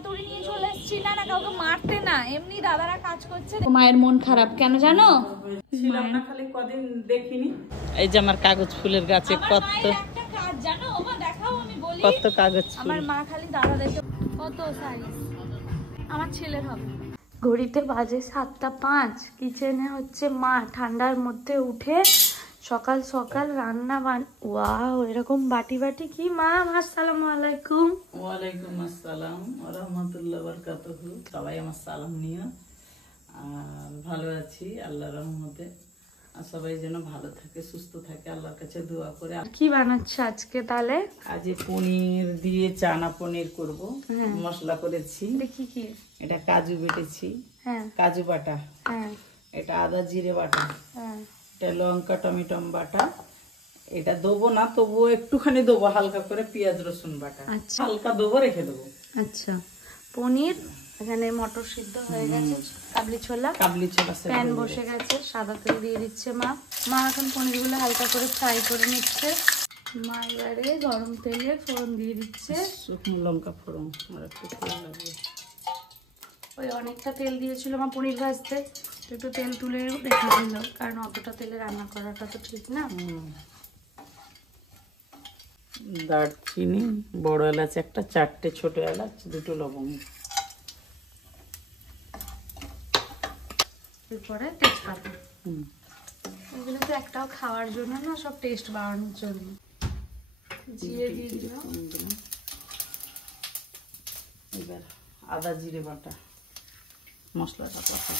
হাতুড়ি নিয়ে চলে এসেছি না না কাউকে মারতে না, এমনি দাদারা কাজ করছে। মায়ের মন খারাপ কেন জানো? ছিলাম না, খালি কদিন দেখিনি। এই যে আমার কাগজ ফুলের গাছে কত কাজ জানো, ওমা দেখাও, আমি বলি কত কাগজ ফুল। আমার মা খালি দাদাদেরকে কত সাইজ আমার ছেলের হবে। ঘড়িতে বাজে 7:05, কিচেনে হচ্ছে মা ঠান্ডার মধ্যে উঠে সকাল সকাল রান্না ওয়াও এরকম বাটি বাটি কি মা? আসসালামু আলাইকুম। ওয়ালাইকুম আসসালাম ওয়া রাহমাতুল্লাহি ওয়া বারাকাতুহু। সবাই আমার সালাম নিও। আর ভালো আছি আল্লাহর রহমতে। আর সবাই যেন ভালো থাকে, সুস্থ থাকে, আল্লাহর কাছে দোয়া করে। কি বানাচ্ছ আজকে তাহলে? আজ পনির দিয়ে চানা পনির করব। মশলা করেছি। দেখি কি? এটা কাজু বেটেছি, হ্যাঁ কাজু বাটা, হ্যাঁ এটা আদা জিরে বাটা, হ্যাঁ এটা লঙ্কা টমেটো বাটা। এটা দেবো না, তবুও একটুখানি দেবো হালকা করে, পেঁয়াজ রসুন বাটা হালকা দেবো, রেখে দেবো। আচ্ছা, পনির এখানে মটর সিদ্ধ হয়ে গেছে, কাবলি ছোলা প্যান বসে গেছে, সাদা তেল দিয়ে দিচ্ছে মা। মা এখন পনিরগুলো হালকা করে ফ্রাই করে নিচ্ছে। মা এবারে গরম তেলে ফোড়ন দিয়ে দিচ্ছে, শুকনো লঙ্কা ফোড়ন, আর একটু তেল লাগবে। ওই অনেকটা তেল দিয়েছিল মা পনির ভাজতে, একটু তেল তুলে রেখে দিল, কারণ অতটা তেলে রান্না করাটা তো ঠিক না। দারচিনি, বড় এলাচ একটা, 4টে ছোট এলাচ, 2টো লবঙ্গ, এরপরে তেজপাতা। এগুলো তো একটাও খাওয়ার জন্য না, সব টেস্ট বাড়ানোর জন্য। জিরে দিয়ে দিল। এবার আদা জিরে বাটা মশলাটা কষে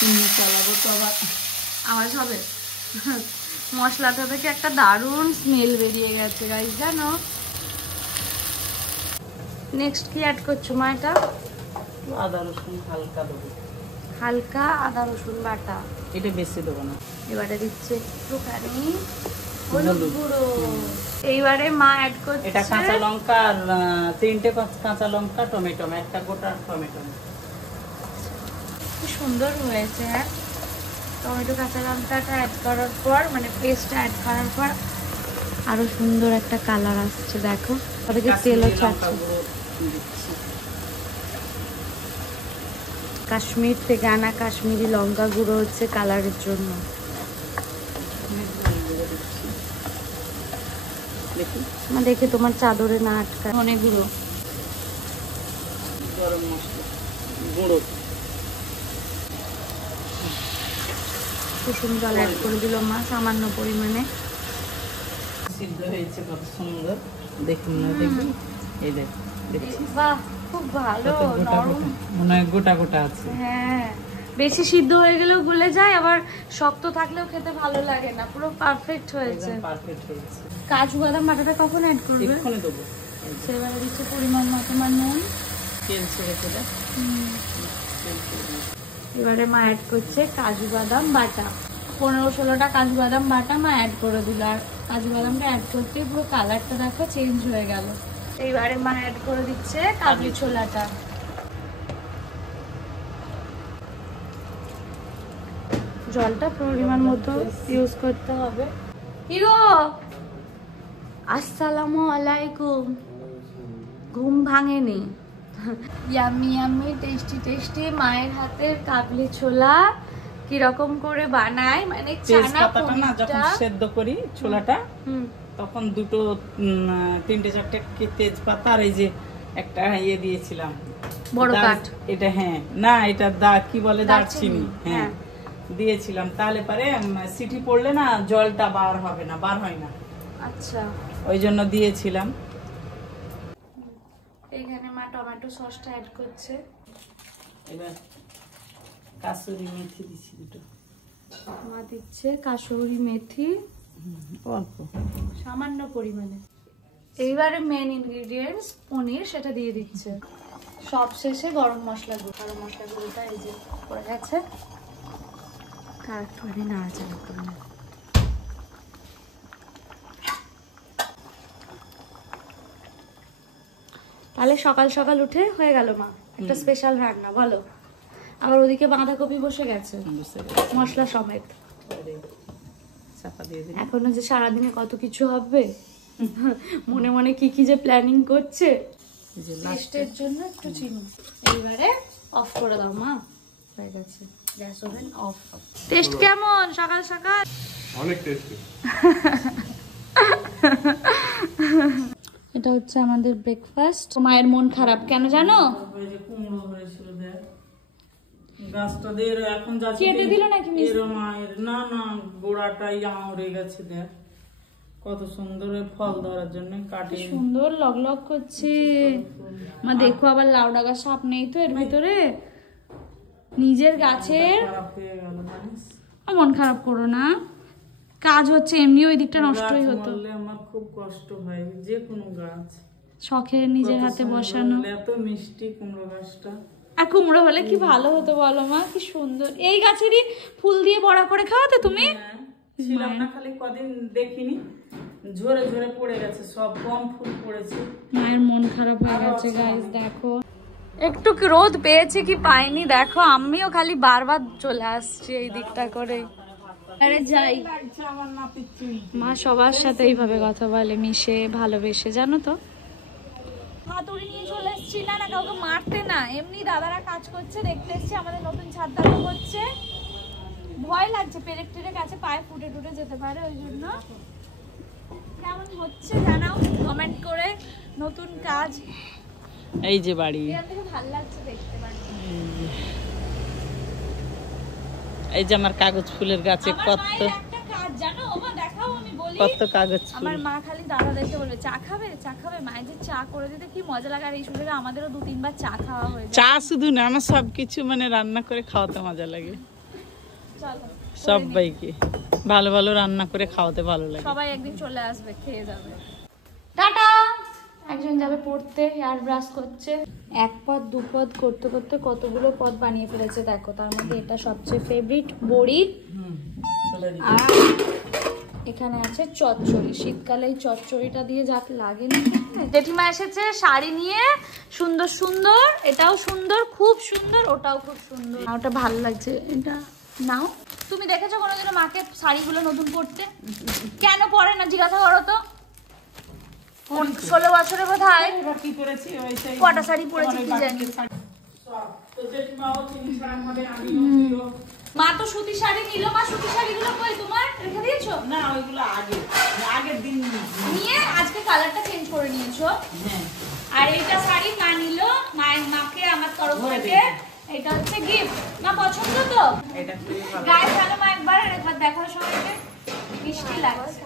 দিয়ে চালাবো তো আবার আওয়াজ হবে। মশলাটা থেকে একটা দারুণ স্মেল বেরিয়ে গেছে গাইস, জানো? নেক্সট কি অ্যাড করছো মা? এটা আদা রসুন হালকা দেবো, হালকা আদা রসুন বাটা, এটা বেশি দেবো না। এবারে দিচ্ছে একটুখানি হলুদ গুঁড়ো। এইবারে মা অ্যাড করছে এটা কাঁচা লঙ্কা, আর 3টে কাঁচা লঙ্কা, টমেটো, একটা গোটা টমেটো। কি সুন্দর হয়েছে। হ্যাঁ, টমেটো কাঁচা লঙ্কাটা অ্যাড করার পর, মানে পেস্টটা অ্যাড করার পর আরো সুন্দর একটা কালার আসছে। দেখো ওদিকে তেলও ছাড়ছে। কাশ্মীর থেকে আনা কাশ্মীরি লঙ্কা গুঁড়ো হচ্ছে কালারের জন্য। দেখে তোমার চাদরে না আটকা। ধনে গুঁড়ো, গরম মশলা গুঁড়ো, কুসুম জল অ্যাড করে দিল মা সামান্য পরিমাণে। সিদ্ধ হয়েছে কত সুন্দর, দেখুন না? দেখুন, এই দেখছি, বাহ খুব ভালো নরম, মনে হয় গোটা গোটা আছে। হ্যাঁ, বেশি সিদ্ধ হয়ে গেলেও গলে যায়, আবার শক্ত থাকলেও খেতে ভালো লাগে না। পুরো পারফেক্ট হয়েছে। পারফেক্ট হয়েছে। কাজু বাদাম বাটাটা কখন অ্যাড করবে? এক্ষুনি দেবো। সেবারে দিচ্ছে পরিমাণ মতো নুন, তেল ছেড়ে ফেলে। এবারে মা অ্যাড করছে কাজু বাদাম বাটা। 15-16টা কাজু বাদাম বাটা মা অ্যাড করে দিল। আর কাজু বাদামটা অ্যাড করতে পুরো কালারটা দেখো চেঞ্জ হয়ে গেল। এইবারে মা অ্যাড করে দিচ্ছে কাবলি ছোলাটা। জলটা পরিমাণ মতো ইউজ করতে হবে। কি গো, আসসালামু আলাইকুম। ঘুম ভাঙেনি? ইয়াম্মি ইয়াম্মি টেস্টি টেস্টি মায়ের হাতের কাবলি ছোলা কিরকম করে বানায়, মানে চানা পনিরটা যখন সেদ্ধ করি ছোলাটা, তখন 3-4টে তেজপাতা, আর এই যে একটা দিয়েছিলাম বড় কাঠ, এটা হ্যাঁ না, এটা কি বলে, দারচিনি, হ্যাঁ দিয়েছিলাম। তাহলে পরে সিটি পড়লে না জলটা বার হবে না, বার হয় না। আচ্ছা, ওই জন্য দিয়েছিলাম। এখানে মা টমেটো সসটা অ্যাড করছে। এবার কাসুরি মেথি দিচ্ছি 2টো। মা দিচ্ছে কাসুরি মেথি অল্প, সামান্য পরিমাণে। এইবারে মেন ইনগ্রেডিয়েন্টস পনির, সেটা দিয়ে দিচ্ছে। সব শেষে গরম মশলা গুঁড়োটা এই যে পড়ে গেছে, তারপরে নাড়াচাড়া করে। তাহলে সকাল সকাল উঠে হয়ে গেল মা একটা স্পেশাল রান্না, বলো? আবার ওদিকে বাঁধাকপি বসে গেছে মশলা সমেত। এখনো যে সারাদিনে কত কিছু হবে, মনে মনে কি কি যে প্ল্যানিং করছে। যে টেস্টের জন্য একটু চিনি। এইবারে অফ করে দাও মা, হয়ে গেছে, গ্যাস ওভেন অফ। টেস্ট কেমন সকাল সকাল? অনেক টেস্টি। এটা হচ্ছে আমাদের ব্রেকফাস্ট। মায়ের মন খারাপ কেন জানো? ওই যে কুমড়ো হয়েছিল দেখ, গাছটা দিয়ে এখন যাচ্ছে কেটে দিল নাকি মিস? এর মায়ের না না গোড়াটাই আউড়ে গেছে দেখ, কত সুন্দর ফল ধরার জন্য কাটে। সুন্দর লগ লগ করছে মা, দেখো আবার লাউডাগা সাপ নেই তো এর ভিতরে, নিজের গাছের। খারাপ হয়ে গেল জানিস, মন খারাপ করো না, কাজ হচ্ছে এমনি, ওই দিকটা নষ্টই হতো। আমার খুব কষ্ট হয়, যে কোনো গাছ শখের নিজের হাতে বসানো। এত মিষ্টি কুমড়ো গাছটা। আর কুমড়ো হলে কি ভালো হতো বলো মা, কি সুন্দর। এই গাছেরই ফুল দিয়ে বড়া করে খাওয়াতে তুমি? ছিলাম না, খালি কদিন দেখিনি, ঝরে ঝরে পড়ে গেছে সব, কম ফুল পড়েছে। মায়ের মন খারাপ হয়ে গেছে গাইস, দেখো একটু কি রোদ পেয়েছে কি পাইনি, দেখো আমিও খালি বারবার চলে আসছি এই দিকটা করে। আরে যাই, আমার নাতির চুল মা সবার সাথে এইভাবে কথা বলে, মিশে ভালোবেসে, জানো তো। হাতুড়ি নিয়ে চলে এসছি, না না কাউকে মারতে না, এমনি দাদারা কাজ করছে, দেখতে এসছি আমাদের নতুন ছাদ দাদা করছে, ভয় লাগছে পেরেক টেরেক আছে, পায়ে ফুটে টুটে যেতে পারে, ওই জন্য। কেমন হচ্ছে জানাও কমেন্ট করে, নতুন কাজ। এই যে বাড়ি, এখান থেকে ভালো লাগছে দেখতে পাচ্ছি। এই যে আমার কাগজ ফুলের গাছে আমার কত মায়ের একটা কাজ জানো ওমা, দেখাও আমি বলি। কত কাগজ ফুল। আমার মা খালি দাদাদেরকে বলবে চা খাবে চা খাবে, মায়ের যে চা করে দিতে কি মজা লাগে। আর এই সুযোগে আমাদেরও 2-3 বার চা খাওয়া হয়ে যায়। চা শুধু না, আমার সবকিছু মানে রান্না করে খাওয়াতে মজা লাগে, চলো সবাইকে ভালো ভালো রান্না করে খাওয়াতে ভালো লাগে। সবাই একদিন চলে আসবে, খেয়ে যাবে। টাটা। একজন যাবে পড়তে, হেয়ার ব্রাশ করছে, এক পদ দু পদ করতে করতে কতগুলো পদ বানিয়ে ফেলেছে দেখো। তার মধ্যে এটা সবচেয়ে ফেভারিট, বড়ি। আর এখানে আছে চচ্চড়ি, শীতকালে এই চচ্চড়িটা দিয়ে যাক লাগে না। জেঠিমা এসেছে শাড়ি নিয়ে, সুন্দর সুন্দর, এটাও সুন্দর, খুব সুন্দর, ওটাও খুব সুন্দর। ওটা ভালো লাগছে, এটা নাও। তুমি দেখেছো কোনোদিনও মাকে শাড়িগুলো নতুন পরতে? কেন পরে না জিজ্ঞাসা করো তো। 16 বছরে বোধহয় কি করেছি কটা শাড়ি পরেছে কি জানি। মা তো সুতি শাড়ি নিল, মা সুতি শাড়িগুলো কই তোমার রেখে দিয়েছো? না ওইগুলো আগের দিন নিয়ে আজকে কালারটা চেঞ্জ করে নিয়েছো। হ্যাঁ। আর এইটা শাড়ি মা নিল, মাকে আমার তরফ থেকে, এটা হচ্ছে গিফট। মা পছন্দ তো? এটা খুবই ভালো। গায়ে ভালো মা একবার দেখো সবাইকে, মিষ্টি লাগছে।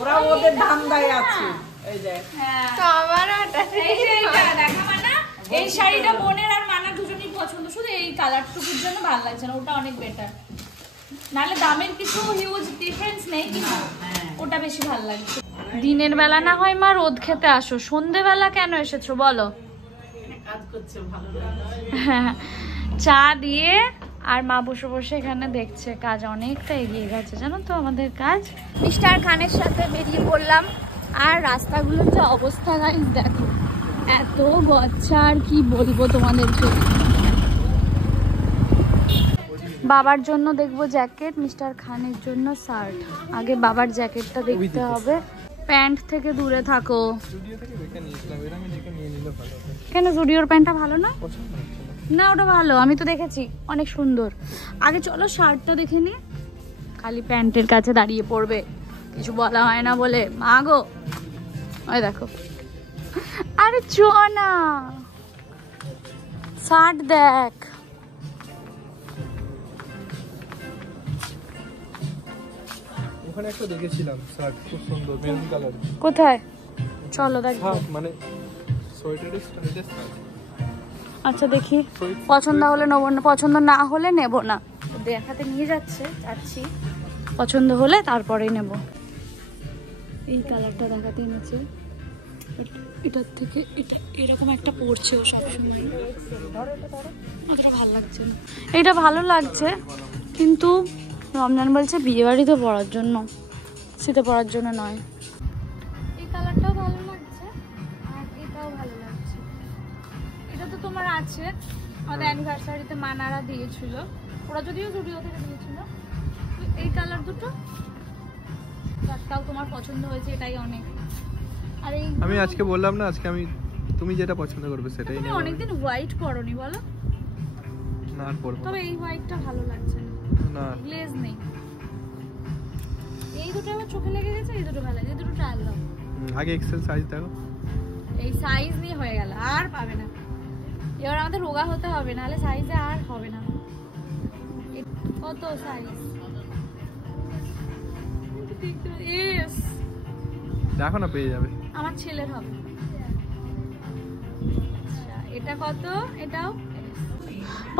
ওরা ওদের ধান্দায় আছে, এই যে হ্যাঁ এই যে এইটা দেখা মানা, এই শাড়িটা বোনের আর মানার দুজনেই পছন্দ, শুধু এই কালারটুকুর জন্য ভালো লাগছে না, ওটা অনেক বেটার। নাহলে দামের কিছু হিউজ ডিফারেন্স নেই, কিন্তু ওটা বেশি ভালো লাগছে। দিনের বেলা না হয় মা রোদ খেতে আসো, সন্ধেবেলা কেন এসেছো বলো? কাজ করছে ভালো লাগে। হ্যাঁ, চা দিয়ে আর মা বসে বসে এখানে দেখছে, কাজ অনেকটা এগিয়ে গেছে জানো তো আমাদের কাজ। মিস্টার খানের সাথে বেরিয়ে পড়লাম, আর রাস্তাগুলোর যে অবস্থা গাইস দেখো, এত গচ্ছা আর কি বলবো তোমাদেরকে। বাবার জন্য দেখবো জ্যাকেট, মিস্টার খানের জন্য শার্ট। আগে বাবার জ্যাকেটটা দেখতে হবে। প্যান্ট থেকে দূরে থাকো। কেন জুডিওর প্যান্টটা ভালো না? না ওটা ভালো, আমি তো দেখেছি অনেক সুন্দর। আগে চলো শার্টটা দেখে নি। খালি প্যান্টের কাছে দাঁড়িয়ে পড়বে, কিছু বলা হয় না বলে। মা গো, ওই দেখো, আরে চ না, শার্ট দেখ। ওখানে একটা দেখেছিলাম শার্ট, খুব সুন্দর মেরুন কালার। কোথায়? চলো দেখ। মানে সোয়েটারের স্টাইলে শার্ট। আচ্ছা দেখি, পছন্দ হলে নেবো না, পছন্দ না হলে নেবো না। দেখাতে নিয়ে যাচ্ছি, পছন্দ হলে তারপরেই নেব। এই কালারটা দেখাতে এনেছে, এটার থেকে এটা এরকম একটা পড়ছে ও সবসময়, এটা ভালো লাগছে না। এটা ভালো লাগছে কিন্তু রমজান বলছে বিয়ে বাড়িতে পরার জন্য, শীতে পরার জন্য নয়। এই কালারটাও ভালো লাগছে আর এটাও ভালো লাগছে। এটা তো তোমার আছে, আমাদের অ্যানিভার্সারিতে মানারা দিয়েছিল, ওরা যদিও জুডিও থেকে দিয়েছিল। তো এই কালার দুটো, একটাও তোমার পছন্দ হয়েছে, এটাই অনেক। আর এই আমি আজকে বললাম না, আজকে আমি তুমি যেটা পছন্দ করবে সেটাই তুমি নেবে। অনেকদিন হোয়াইট পরনি বলো? না আর পরবো না। তবে এই হোয়াইটটা ভালো লাগছে না, না গ্লেজ নেই। এই দুটো আমার চোখে লেগে গেছে, এই দুটো ভালো লাগে, এই দুটো ট্রায়াল দাও। আগে এক্সেল সাইজ দেখো। এই সাইজ নিয়ে হয়ে গেল, আর পাবে না। এবার আমাদের রোগা হতে হবে, নাহলে সাইজে আর হবে না। কত সাইজ? ইয়েস, দেখো না পেয়ে যাবে। আমার ছেলের হবে। আচ্ছা, এটা কত? এটাও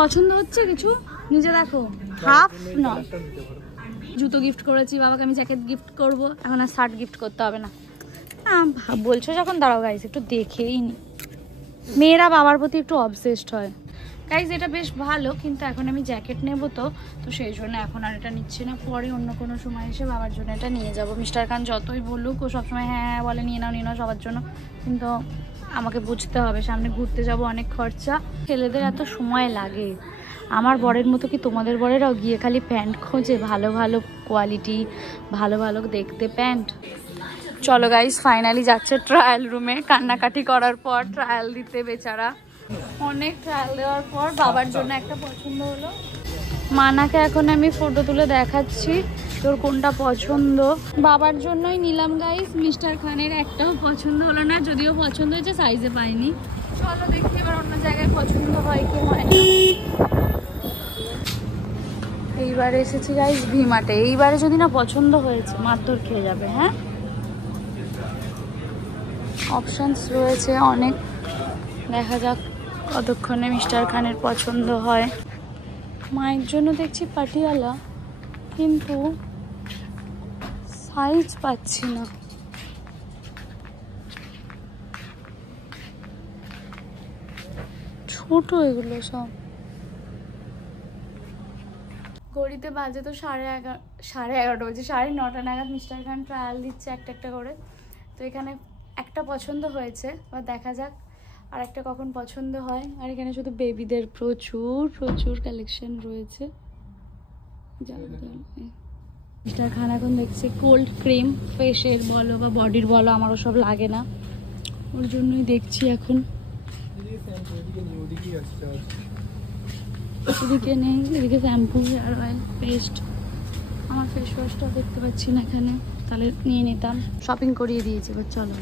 পছন্দ হচ্ছে কিছু? নিজে দেখো, হাফ নয়। একটা নিতে পারো। জুতো গিফট করেছি বাবাকে, আমি জ্যাকেট গিফট করব, এখন আর শার্ট গিফট করতে হবে না। বলছো যখন, দাঁড়াও গাইস একটু দেখেই নি। মেয়েরা বাবার প্রতি একটু অবসেসড হয় গাইস। এটা বেশ ভালো, কিন্তু এখন আমি জ্যাকেট নেবো তো সেই জন্য এখন আর এটা নিচ্ছি না। পরে অন্য কোনো সময় এসে বাবার জন্য এটা নিয়ে যাব। মিস্টার খান যতই বলুক, ও সবসময় হ্যাঁ হ্যাঁ বলে নিয়ে নাও সবার জন্য, কিন্তু আমাকে বুঝতে হবে সামনে ঘুরতে যাব, অনেক খরচা। ছেলেদের এত সময় লাগে। আমার বরের মতো কি তোমাদের বরেরাও গিয়ে খালি প্যান্ট খোঁজে, ভালো ভালো কোয়ালিটি, ভালো ভালো দেখতে প্যান্ট? চলো গাইস, ফাইনালি যাচ্ছে ট্রায়াল রুমে। কান্নাকাটি করার পর ট্রায়াল দিতে, বেচারা অনেক ট্রায়াল দেওয়ার পর বাবার জন্য একটা পছন্দ হলো। মানাকে এখন আমি ফটো তুলে দেখাচ্ছি তোর কোনটা পছন্দ। বাবার জন্যই নিলাম গাইস। মিস্টার খানের একটাও পছন্দ হলো না, যদিও পছন্দ হয়েছে সাইজে পাইনি। চলো দেখি এবার অন্য জায়গায় পছন্দ হয় কি হয় না। এইবার এসেছি গাইস ভিমার্টে। এইবারে যদি না পছন্দ হয়েছে মারধর খেয়ে যাবে। হ্যাঁ, অপশানস রয়েছে অনেক, দেখা যাক কতক্ষণে মিস্টার খানের পছন্দ হয়। মায়ের জন্য দেখছি পাটিয়ালা, কিন্তু সাইজ পাচ্ছি না। ছোট এগুলো সব। ঘড়িতে বাজে তো 11:30 বলছি 9:30 নাগাদ। মিস্টার খান ট্রায়াল দিচ্ছে একটা একটা করে। তো এখানে একটা পছন্দ হয়েছে, বা দেখা যাক আর একটা কখন পছন্দ হয়। আর এখানে শুধু বেবিদের প্রচুর প্রচুর কালেকশন রয়েছে। মিস্টার খান এখন দেখছে কোল্ড ক্রিম, ফেসের বলো বা বডির বলো, আমারও সব লাগে না, ওর জন্যই দেখছি এখন। এদিকে নেই, এদিকে শ্যাম্পু, হেয়ার অয়েল, পেস্ট। আমার ফেস ওয়াশটাও দেখতে পাচ্ছি না এখানে, তাহলে নিয়ে নিতাম। শপিং করিয়ে দিয়েছি, এবার চলো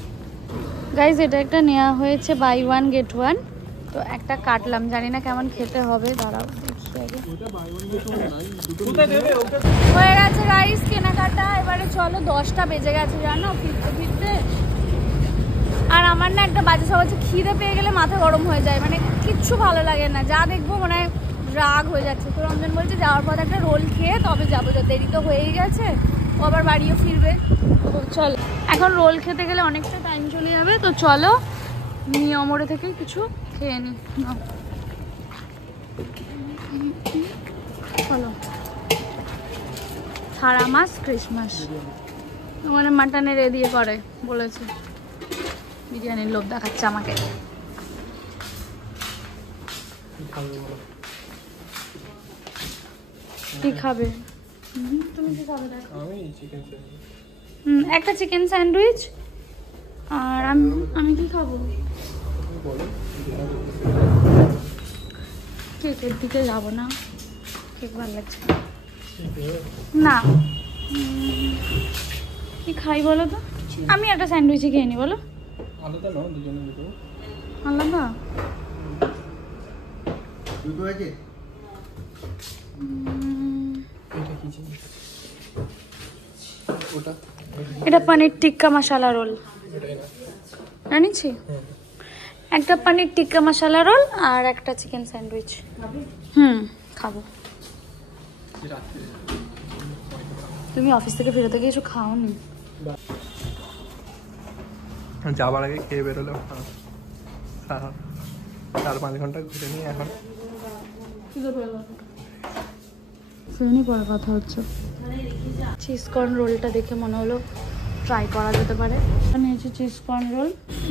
গাইজ। এটা একটা নেওয়া হয়েছে বাই 1 get 1, তো একটা কাটলাম, জানি না কেমন খেতে হবে, দাঁড়াও দেখি আগে। হয়ে গেছে গাইজ কেনাকাটা। এবারে চলো, 10টা বেজে গেছে জানো ফিরতে ফিরতে। আর আমার না একটা বাজে সব আছে, খিদে পেয়ে গেলে মাথা গরম হয়ে যায়, মানে কিচ্ছু ভালো লাগে না, যা দেখবো মনে হয় রাগ হয়ে যাচ্ছে। তো রঞ্জন বলছে যাওয়ার পর একটা রোল খেয়ে তবে যাবো, যা দেরি তো হয়েই গেছে, ও আবার বাড়িও ফিরবে। তো চলো, এখন রোল খেতে গেলে অনেকটা টাইম চলে যাবে, তো চলো নিয়মরে থেকে কিছু খেয়ে নি। চলো, সারা মাস ক্রিসমাস মানে মাটনের এ দিয়ে করে বলেছে, বিরিয়ানির লোভ দেখাচ্ছে আমাকে। কি খাবে তুমি? কি খাবে দেখো? আমি চিকেন স্যান্ডউইচ। একটা চিকেন স্যান্ডউইচ। আর আমি কি খাবো? বলো। কেকের দিকে যাবো না, কেক ভালো লাগছে না। কি খাই বলো তো? আমি একটা স্যান্ডউইচই খেয়ে নি, বলো। আলাদা নাও, দুজনে দুটো। আলাদা দুটো আছে। এটা কি জিনিস? ওটা এটা পনির টিক্কা মশলা রোল এটাই না। আনিছি। একটা পনির টিক্কা মশলা রোল আর একটা চিকেন স্যান্ডউইচ। খাবো। তুমি অফিস থেকে ফেরত গিয়ে কিছু খাওনি? যাবার আগে খেয়ে বেরোলাম, 4-5 ঘন্টা ঘুরে নিয়ে এখন ফোনই পরে কথা হচ্ছে। চিজ কর্ন রোলটা দেখে মনে হলো ট্রাই করা যেতে পারে। নিয়েছি চিজ কর্ন রোল,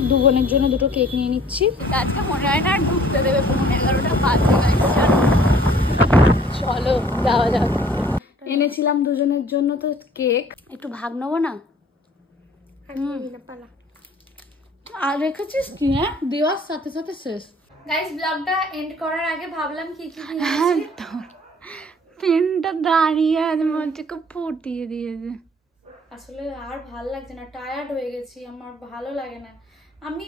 2 বোনের জন্য 2টো কেক নিয়ে নিচ্ছি। আজকে মনে হয় না ঢুকতে দেবে, 11টা বাজে। চলো যাওয়া যাক। এনেছিলাম দুজনের জন্য তো কেক, একটু ভাগ নেবো না? আর রেখেছিস কি? হ্যাঁ, দেওয়ার সাথে সাথে শেষ। গাইস, ব্লগটা এন্ড করার আগে ভাবলাম কি কি কিনেছি। পেনটা দাঁড়িয়ে আছে, মনে হচ্ছে খুব ফুটিয়ে দিয়েছে। আসলে আর ভাল লাগছে না, টায়ার্ড হয়ে গেছি, আমার ভালো লাগে না। আমি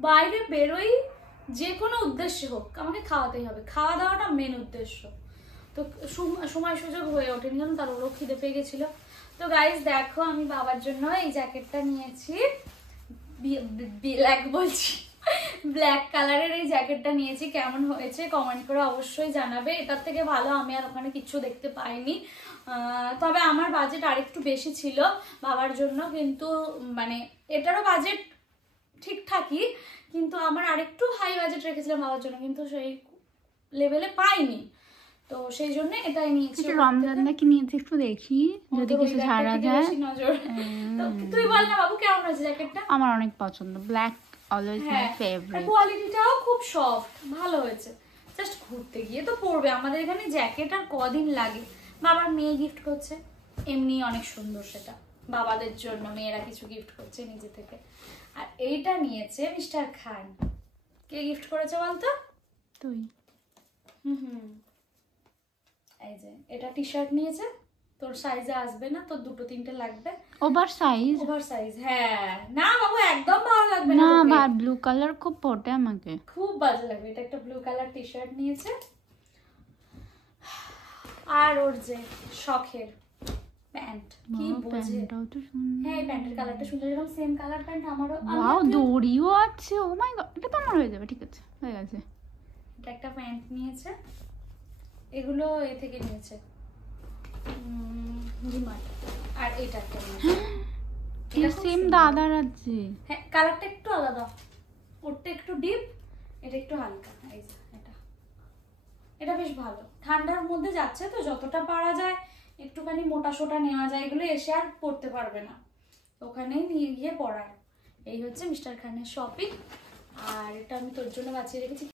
বাইরে বেরোই যে কোনো উদ্দেশ্যে হোক, আমাকে খাওয়াতেই হবে, খাওয়া দাওয়াটা মেন উদ্দেশ্য। তো সময় সুযোগ হয়ে ওঠেনি, জানো, তার ওরও খিদে পেয়ে গেছিলো। তো গাইস দেখো, আমি বাবার জন্য এই জ্যাকেটটা নিয়েছি, ব্ল্যাক বলছি, ব্ল্যাক কালারের এই জ্যাকেটটা নিয়েছি। কেমন হয়েছে কমেন্ট করে অবশ্যই জানাবে। এটার থেকে ভালো আমি আর ওখানে কিচ্ছু দেখতে পাইনি। তবে আমার বাজেট আরেকটু বেশি ছিল বাবার জন্য, কিন্তু মানে এটারও বাজেট ঠিকঠাকই, কিন্তু আমার আরেকটু হাই বাজেট রেখেছিলাম বাবার জন্য, কিন্তু সেই লেভেলে পাইনি। তো সেই জন্য এটাই নিয়েছি। রমজানটা কি নিয়েছি একটু দেখি, যদি কিছু ছাড়া যায়। তুই বল না বাবু, কেমন হয়েছে জ্যাকেটটা? আমার অনেক পছন্দ, ব্ল্যাক অলওয়েজ মাই ফেভারিট। কোয়ালিটিটাও খুব সফট, ভালো হয়েছে। জাস্ট ঘুরতে গিয়ে তো পরবে, আমাদের এখানে জ্যাকেট আর কদিন লাগে। বাবার মেয়ে গিফট করছে, এমনি অনেক সুন্দর সেটা, বাবাদের জন্য মেয়েরা কিছু গিফট করছে নিজে থেকে। আর এইটা নিয়েছে মিস্টার খান। কে গিফট করেছে বলতো? তুই। এই যে এটা টি শার্ট নিয়েছে, তোর সাইজে আসবে না, তোর দুটো তিনটে লাগবে। Over size? ওভার সাইজ, হ্যাঁ। না বাবু, একদম ভালো লাগবে না। না, ব্লু কালার খুব পটে আমাকে, খুব বাজে লাগবে। এটা একটা ব্লু কালার টি শার্ট নিয়েছে। আর ওর যে শখের প্যান্ট, কি বোঝে। হ্যাঁ, এই প্যান্টের কালারটা সুন্দর, এরকম সেম কালার প্যান্ট আমারও। ওয়াও, দড়িও আছে। ও মাই গড, এটা তো আমার হয়ে যাবে। ঠিক আছে, হয়ে গেছে। এটা একটা প্যান্ট নিয়েছে, এগুলো এ থেকে নিয়েছে ডিমার্ট। আর এটা একটা নিয়েছে, এটা সেম দাদার আছে। হ্যাঁ, কালারটা একটু আলাদা, ওরটা একটু ডিপ, এটা একটু হালকা। এই যে এটা বেশ ভালো, ঠান্ডার মধ্যে যাচ্ছে তো, যতটা পারা যায় একটুখানি মোটা সোটা নেওয়া যায়, এগুলো এসে আর পড়তে পারবে না, ওখানেই নিয়ে গিয়ে পড়ার। এই হচ্ছে মিস্টার খানের শপিং। আর এটা আমি তোর জন্য বাঁচিয়ে রেখেছি।